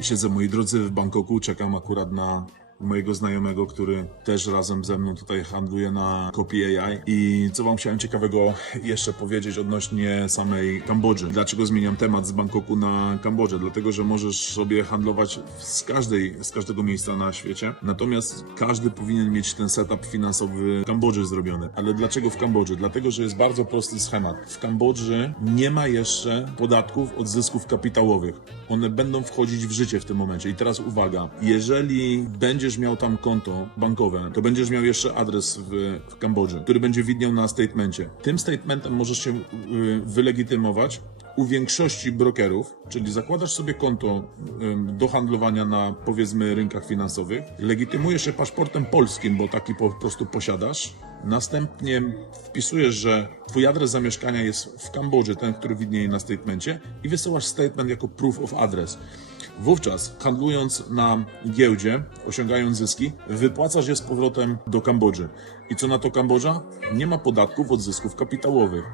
Siedzę, moi drodzy, w Bangkoku, czekam akurat na mojego znajomego, który też razem ze mną tutaj handluje na Copy AI. I co wam chciałem ciekawego jeszcze powiedzieć odnośnie samej Kambodży. Dlaczego zmieniam temat z Bangkoku na Kambodżę? Dlatego, że możesz sobie handlować z, każdej, z każdego miejsca na świecie. Natomiast każdy powinien mieć ten setup finansowy w Kambodży zrobiony. Ale dlaczego w Kambodży? Dlatego, że jest bardzo prosty schemat. W Kambodży nie ma jeszcze podatków od zysków kapitałowych. One będą wchodzić w życie w tym momencie. I teraz uwaga, jeżeli będziesz miał tam konto bankowe, to będziesz miał jeszcze adres w, w Kambodży, który będzie widniał na statemencie. Tym statementem możesz się y, wylegitymować u większości brokerów, czyli zakładasz sobie konto do handlowania na powiedzmy rynkach finansowych, legitymujesz się paszportem polskim, bo taki po prostu posiadasz, następnie wpisujesz, że twój adres zamieszkania jest w Kambodży, ten, który widnieje na statemencie i wysyłasz statement jako proof of address. Wówczas, handlując na giełdzie, osiągając zyski, wypłacasz je z powrotem do Kambodży. I co na to Kambodża? Nie ma podatków od zysków kapitałowych,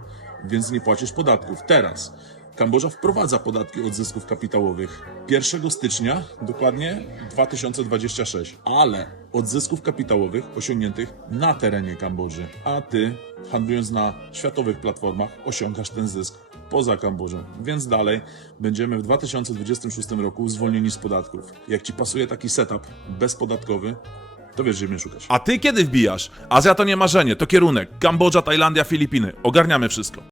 więc nie płacisz podatków. Teraz Kambodża wprowadza podatki od zysków kapitałowych 1 stycznia, dokładnie 2026, ale od zysków kapitałowych osiągniętych na terenie Kambodży, a ty, handlując na światowych platformach, osiągasz ten zysk poza Kambodżą. Więc dalej będziemy w 2026 roku zwolnieni z podatków. Jak ci pasuje taki setup bezpodatkowy, to wiesz, gdzie mnie szukać. A ty kiedy wbijasz? Azja to nie marzenie, to kierunek. Kambodża, Tajlandia, Filipiny. Ogarniamy wszystko.